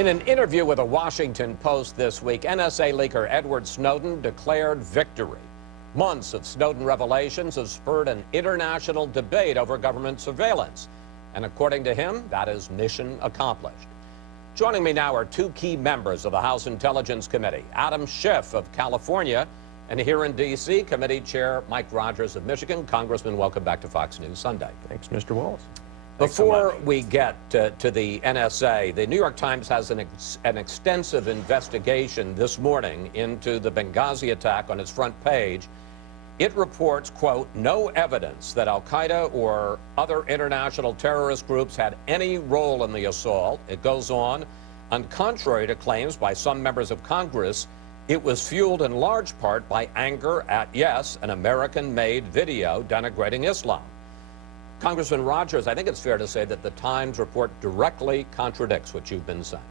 In an interview with the Washington Post this week, NSA leaker Edward Snowden declared victory. Months of Snowden revelations have spurred an international debate over government surveillance. And according to him, that is mission accomplished. Joining me now are two key members of the House Intelligence Committee, Adam Schiff of California, and here in D.C., Committee Chair Mike Rogers of Michigan. Congressman, welcome back to Fox News Sunday. Thanks, Mr. Wallace. Before we get to the NSA, the New York Times has an extensive investigation this morning into the Benghazi attack on its front page. It reports, quote, no evidence that al-Qaeda or other international terrorist groups had any role in the assault. It goes on, contrary to claims by some members of Congress, it was fueled in large part by anger at, yes, an American-made video denigrating Islam. Congressman Rogers, I think it's fair to say that the Times report directly contradicts what you've been saying.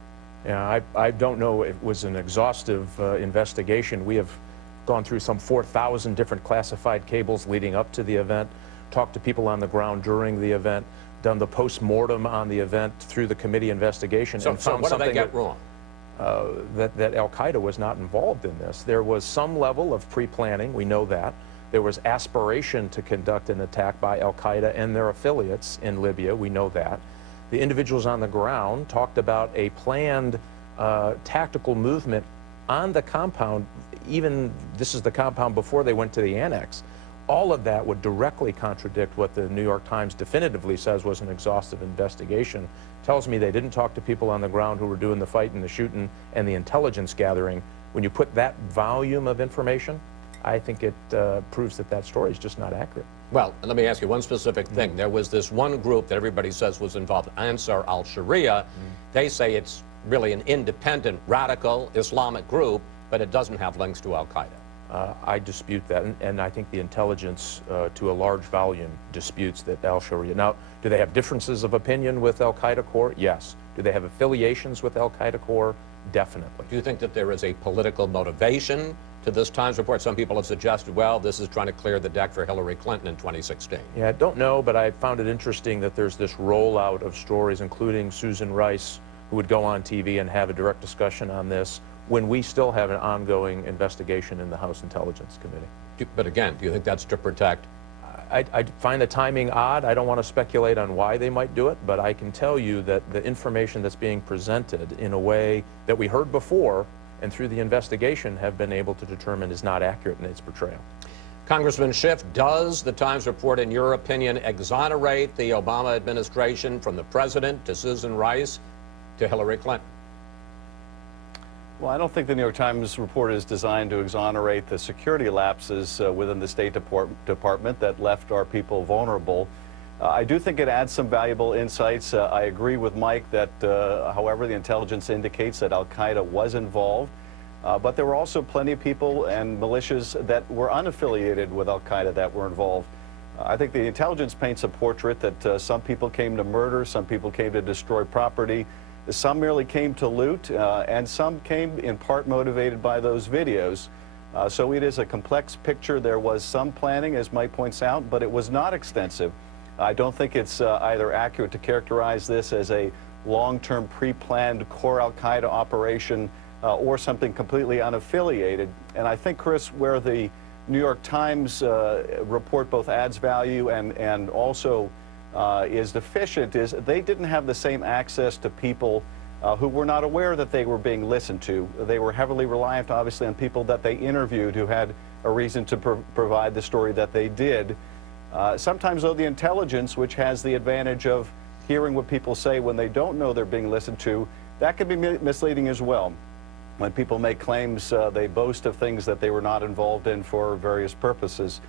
Yeah, I don't know if it was an exhaustive investigation. We have gone through some 4,000 different classified cables leading up to the event, talked to people on the ground during the event, done the post-mortem on the event through the committee investigation. So, and found what did they something get wrong? That al-Qaeda was not involved in this. There was some level of pre-planning, we know that. There was aspiration to conduct an attack by al-Qaeda and their affiliates in Libya, we know that. The individuals on the ground talked about a planned tactical movement on the compound, even this is the compound before they went to the annex. All of that would directly contradict what the New York Times definitively says was an exhaustive investigation. Tells me they didn't talk to people on the ground who were doing the fighting, the shooting, and the intelligence gathering. When you put that volume of information, I think it proves that that story is just not accurate. Well, let me ask you one specific thing. There was this one group that everybody says was involved, Ansar al-Sharia. They say it's really an independent, radical Islamic group, but it doesn't have links to al-Qaeda. I dispute that, and I think the intelligence, to a large volume, disputes that al-Sharia. Now, do they have differences of opinion with al-Qaeda core? Yes. Do they have affiliations with al-Qaeda core? Definitely. Do you think that there is a political motivation to this Times report? Some people have suggested, well, this is trying to clear the deck for Hillary Clinton in 2016. Yeah, I don't know, but I found it interesting that there's this rollout of stories, including Susan Rice, who would go on TV and have a direct discussion on this, when we still have an ongoing investigation in the House Intelligence Committee. But again, do you think that's to protect? I find the timing odd. I don't want to speculate on why they might do it, but I can tell you that the information that's being presented in a way that we heard before and through the investigation have been able to determine is not accurate in its portrayal. Congressman Schiff, does the Times report, in your opinion, exonerate the Obama administration from the president to Susan Rice to Hillary Clinton? Well, I don't think the New York Times report is designed to exonerate the security lapses within the State Department that left our people vulnerable. I do think it adds some valuable insights. I agree with Mike that, however, the intelligence indicates that al-Qaeda was involved, but there were also plenty of people and militias that were unaffiliated with al-Qaeda that were involved. I think the intelligence paints a portrait that some people came to murder, some people came to destroy property, some merely came to loot, and some came in part motivated by those videos. So it is a complex picture. There was some planning, as Mike points out, but it was not extensive. I don't think it's either accurate to characterize this as a long-term pre-planned core al-Qaeda operation or something completely unaffiliated. And I think, Chris, where the New York Times report both adds value and also is deficient is they didn't have the same access to people who were not aware that they were being listened to. They were heavily reliant, obviously, on people that they interviewed who had a reason to provide the story that they did. Sometimes, though, the intelligence, which has the advantage of hearing what people say when they don't know they're being listened to, that can be misleading as well. When people make claims, they boast of things that they were not involved in for various purposes.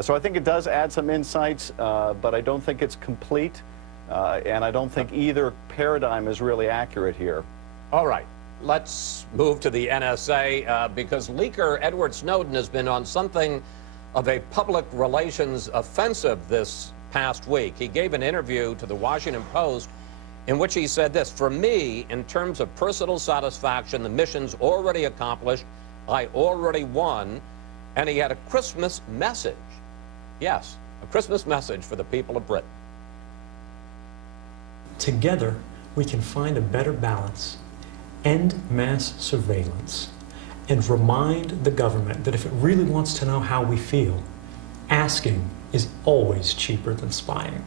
So I think it does add some insights, but I don't think it's complete, and I don't think either paradigm is really accurate here. All right. Let's move to the NSA, because leaker Edward Snowden has been on something of a public relations offensive this past week. He gave an interview to the Washington Post in which he said this: for me, in terms of personal satisfaction, the mission's already accomplished, I already won, and he had a Christmas message. Yes, a Christmas message for the people of Britain. Together, we can find a better balance end mass surveillance, and remind the government that if it really wants to know how we feel, asking is always cheaper than spying.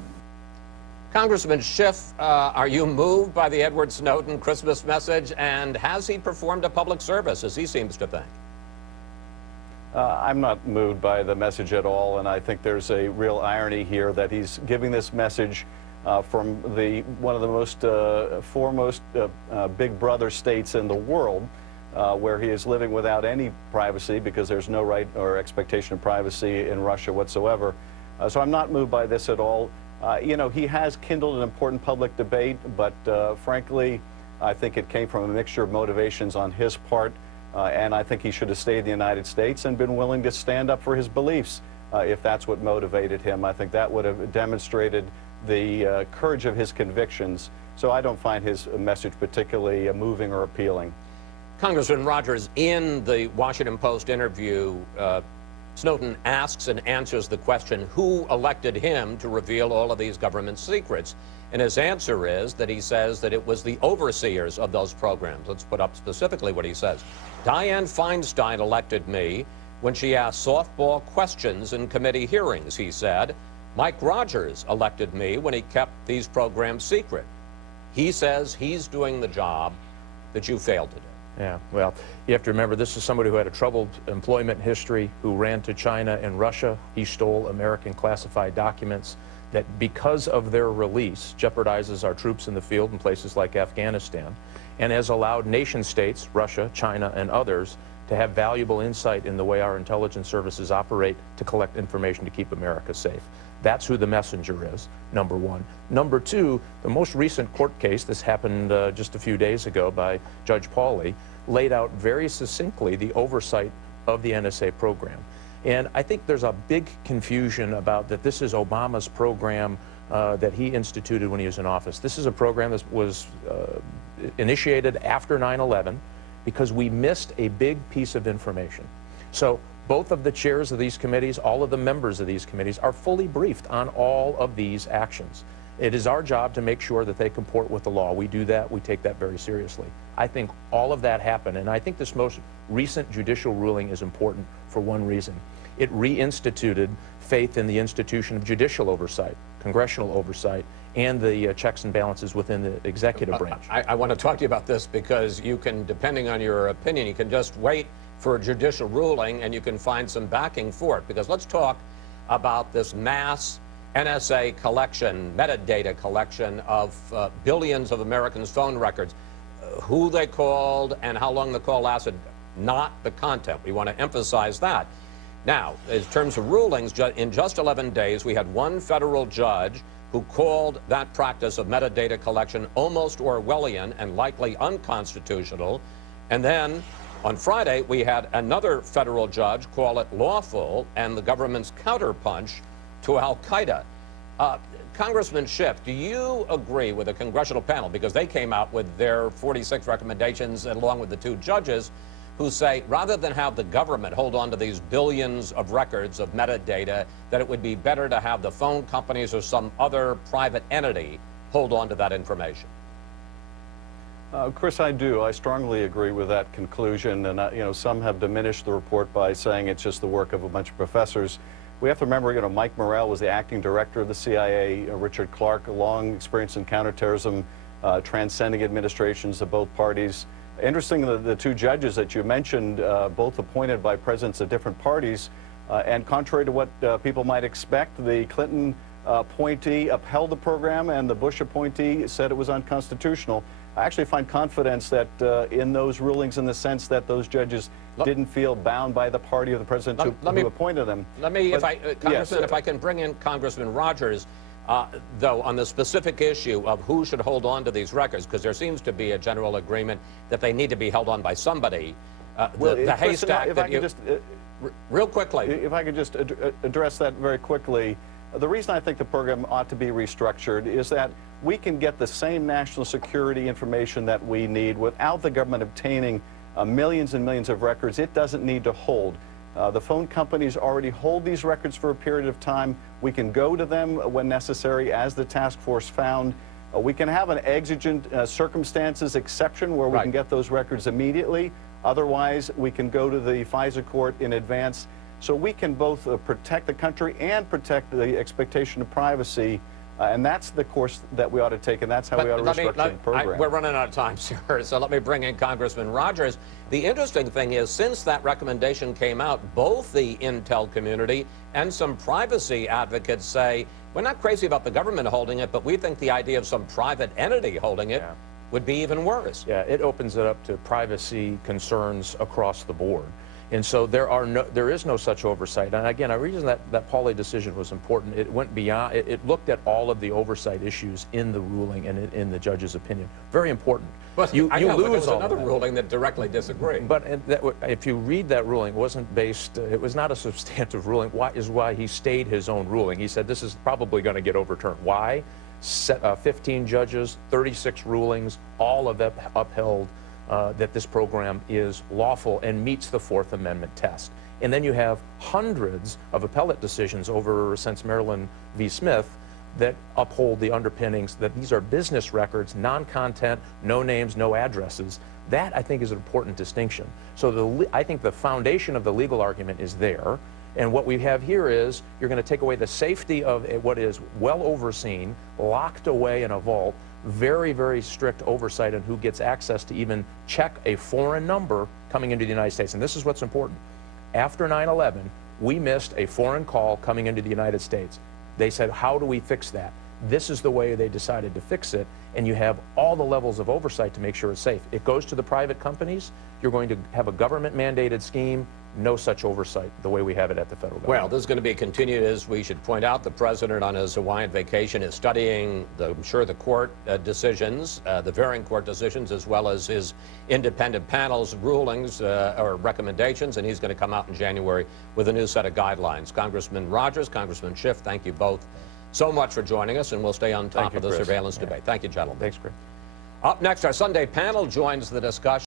Congressman Schiff, are you moved by the Edward Snowden Christmas message, and has he performed a public service, as he seems to think? I'm not moved by the message at all, and I think there's a real irony here that he's giving this message from one of the most foremost big brother states in the world, where he is living without any privacy because there's no right or expectation of privacy in Russia whatsoever. So I'm not moved by this at all. You know, he has kindled an important public debate, but frankly, I think it came from a mixture of motivations on his part. And I think he should have stayed in the United States and been willing to stand up for his beliefs if that's what motivated him. I think that would have demonstrated the courage of his convictions. So I don't find his message particularly moving or appealing. Congressman Rogers, in the Washington Post interview, Snowden asks and answers the question, who elected him to reveal all of these government secrets? And his answer is that he says that it was the overseers of those programs. Let's put up specifically what he says. Dianne Feinstein elected me when she asked softball questions in committee hearings, he said. Mike Rogers elected me when he kept these programs secret. He says he's doing the job that you failed to do. Yeah, well, you have to remember, this is somebody who had a troubled employment history, who ran to China and Russia. He stole American classified documents that, because of their release, jeopardizes our troops in the field in places like Afghanistan, and has allowed nation states, Russia, China, and others, to have valuable insight in the way our intelligence services operate to collect information to keep America safe. That's who the messenger is, number one. Number two, the most recent court case, this happened just a few days ago by Judge Pauley, laid out very succinctly the oversight of the NSA program. And I think there's a big confusion about that this is Obama's program that he instituted when he was in office. This is a program that was initiated after 9/11 because we missed a big piece of information. So both of the chairs of these committees, all of the members of these committees are fully briefed on all of these actions. It is our job to make sure that they comport with the law. We do that. We take that very seriously. I think all of that happened, and I think this most recent judicial ruling is important for one reason. It reinstituted faith in the institution of judicial oversight, congressional oversight, and the checks and balances within the executive branch. I want to talk to you about this because you can, depending on your opinion, you can just wait for a judicial ruling and you can find some backing for it. Because let's talk about this mass NSA collection, metadata collection of billions of Americans' phone records, who they called and how long the call lasted, not the content. We want to emphasize that. Now, in terms of rulings, in just 11 days, we had one federal judge who called that practice of metadata collection almost Orwellian and likely unconstitutional. And then on Friday, we had another federal judge call it lawful and the government's counterpunch to Al-Qaeda. Congressman Schiff, do you agree with the congressional panel, because they came out with their 46 recommendations along with the two judges, who say rather than have the government hold on to these billions of records of metadata, that it would be better to have the phone companies or some other private entity hold on to that information? Chris, I do. I strongly agree with that conclusion. And, you know, some have diminished the report by saying it's just the work of a bunch of professors. We have to remember, you know, Mike Morrell was the acting director of the CIA, Richard Clark, a long experience in counterterrorism, transcending administrations of both parties. Interesting, the two judges that you mentioned, both appointed by presidents of different parties, and contrary to what people might expect, the Clinton appointee upheld the program and the Bush appointee said it was unconstitutional. I actually find confidence that in those rulings, in the sense that those judges didn't feel bound by the party of the president who appointed them. Let me, Congressman, if I can bring in Congressman Rogers, though, on the specific issue of who should hold on to these records, because there seems to be a general agreement that they need to be held on by somebody. The haystack that you... Real quickly. If I could just address that very quickly. The reason I think the program ought to be restructured is that we can get the same national security information that we need without the government obtaining millions and millions of records it doesn't need to hold. The phone companies already hold these records for a period of time. We can go to them when necessary, as the task force found. We can have an exigent circumstances exception where we Right. can get those records immediately. Otherwise, we can go to the FISA court in advance. So we can both protect the country and protect the expectation of privacy. And that's the course that we ought to take, and that's how we ought to restructure the program. We're running out of time, sir, so let me bring in Congressman Rogers. The interesting thing is, since that recommendation came out, both the intel community and some privacy advocates say, we're not crazy about the government holding it, but we think the idea of some private entity holding it would be even worse. Yeah, it opens it up to privacy concerns across the board. And so there is no such oversight. And again, a reason that Pauley decision was important, it went beyond, it looked at all of the oversight issues in the ruling and in the judge's opinion. Very important. But You I know, but there lose was all another that. ruling that directly disagreed. But if you read that ruling, it wasn't based, it was not a substantive ruling. Why he stayed his own ruling. He said this is probably going to get overturned. Why? 15 judges, 36 rulings, all of them upheld that this program is lawful and meets the Fourth Amendment test. And then you have hundreds of appellate decisions over since Maryland v. Smith that uphold the underpinnings that these are business records, non-content, no names, no addresses. That, I think, is an important distinction. So I think the foundation of the legal argument is there. And what we have here is you're going to take away the safety of what is well overseen, locked away in a vault, very, very strict oversight on who gets access to even check a foreign number coming into the United States. And this is what's important. After 9/11, we missed a foreign call coming into the United States. They said, how do we fix that? This is the way they decided to fix it, and you have all the levels of oversight to make sure it's safe. It goes to the private companies. You're going to have a government-mandated scheme. No such oversight the way we have it at the federal government. Well, this is going to be continued, as we should point out. The president on his Hawaiian vacation is studying, I'm sure, the court decisions, the varying court decisions, as well as his independent panel's rulings or recommendations, and he's going to come out in January with a new set of guidelines. Congressman Rogers, Congressman Schiff, thank you both so much for joining us, and we'll stay on top of the surveillance debate. Thank you, gentlemen. Thanks, Chris. Up next, our Sunday panel joins the discussion.